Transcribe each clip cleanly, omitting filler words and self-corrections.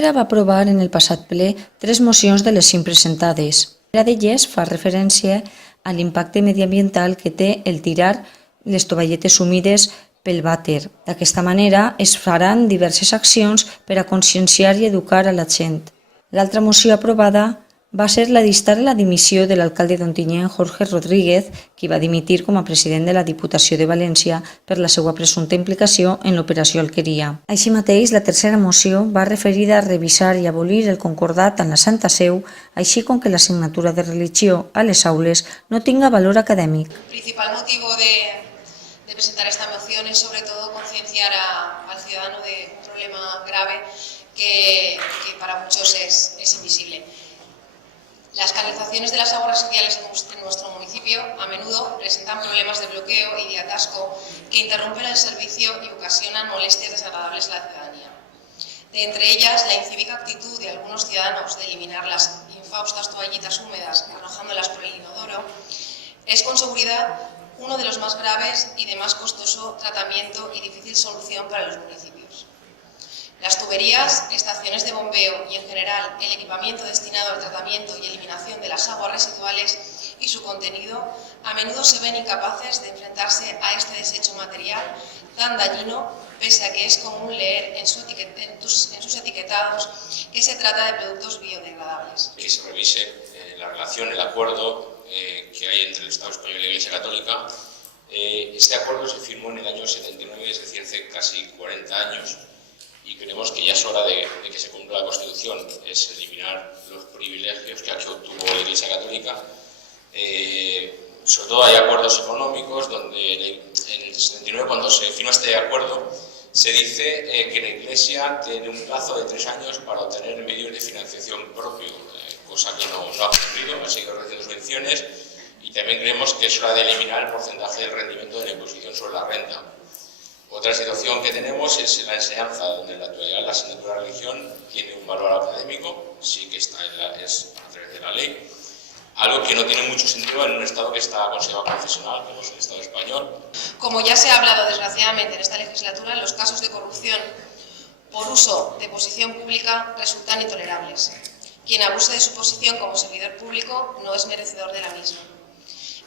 Càtedra va aprovar en el passat ple 3 mocions de les 5 presentades. La d'elles fa referència a l'impacte mediambiental que té el tirar les tovalletes humides pel vàter. D'aquesta manera es faran diverses accions per a conscienciar i educar a la gent. L'altra moció aprovada va ser la d'instar a la dimissió de l'alcalde d'Ontinyent, Jorge Rodríguez, qui va dimitir com a president de la Diputació de València per la seva presumpta implicació en l'operació Alqueria. Així mateix, la tercera moció va referida a revisar i abolir el concordat en la Santa Seu, així com que l'assignatura de religió a les aules no tinga valor acadèmic. El principal motivo de presentar esta moción es sobre todo concienciar al ciudadano de un problema grave que para muchos es invisible. Las canalizaciones de las aguas residuales en nuestro municipio a menudo presentan problemas de bloqueo y de atasco que interrumpen el servicio y ocasionan molestias desagradables a la ciudadanía. De entre ellas, la incívica actitud de algunos ciudadanos de eliminar las infaustas toallitas húmedas arrojándolas por el inodoro es con seguridad uno de los más graves y de más costoso tratamiento y difícil solución para los municipios. Las tuberías, estaciones de bombeo y en general el equipamiento destinado al tratamiento y eliminación de las aguas residuales y su contenido a menudo se ven incapaces de enfrentarse a este desecho material tan dañino, pese a que es común leer en sus etiquetados que se trata de productos biodegradables. Que se revise la relación, el acuerdo que hay entre el Estado español y la Iglesia Católica. Este acuerdo se firmó en el año 79, es decir, hace casi 40 años. Y creemos que ya es hora de que se cumpla la Constitución, es eliminar los privilegios que aquí obtuvo la Iglesia Católica. Sobre todo hay acuerdos económicos donde en el 79, cuando se firma este acuerdo, se dice que la Iglesia tiene un plazo de 3 años para obtener medios de financiación propio, cosa que no ha cumplido, ha seguido recibiendo subvenciones, y también creemos que es hora de eliminar el porcentaje del rendimiento de la imposición sobre la renta. Otra situación que tenemos es la enseñanza, donde en la actualidad la asignatura de religión tiene un valor académico, sí que está es a través de la ley, algo que no tiene mucho sentido en un Estado que está considerado confesional, como es el Estado español. Como ya se ha hablado desgraciadamente en esta legislatura, los casos de corrupción por uso de posición pública resultan intolerables. Quien abuse de su posición como servidor público no es merecedor de la misma.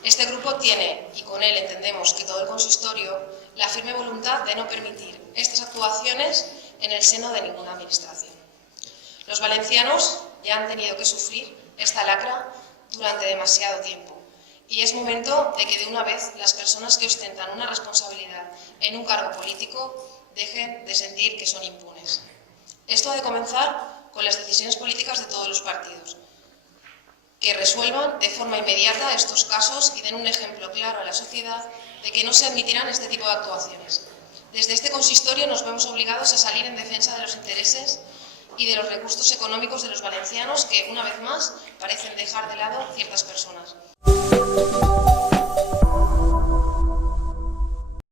Este grupo tiene, y con él entendemos que todo el consistorio, la firme voluntad de no permitir estas actuaciones en el seno de ninguna administración. Los valencianos ya han tenido que sufrir esta lacra durante demasiado tiempo y es momento de que de una vez las personas que ostentan una responsabilidad en un cargo político dejen de sentir que son impunes. Esto ha de comenzar con las decisiones políticas de todos los partidos, que resuelvan de forma inmediata estos casos y den un ejemplo claro a la sociedad de que no se admitirán este tipo de actuaciones. Desde este consistorio nos vemos obligados a salir en defensa de los intereses y de los recursos económicos de los valencianos que, una vez más, parecen dejar de lado ciertas personas.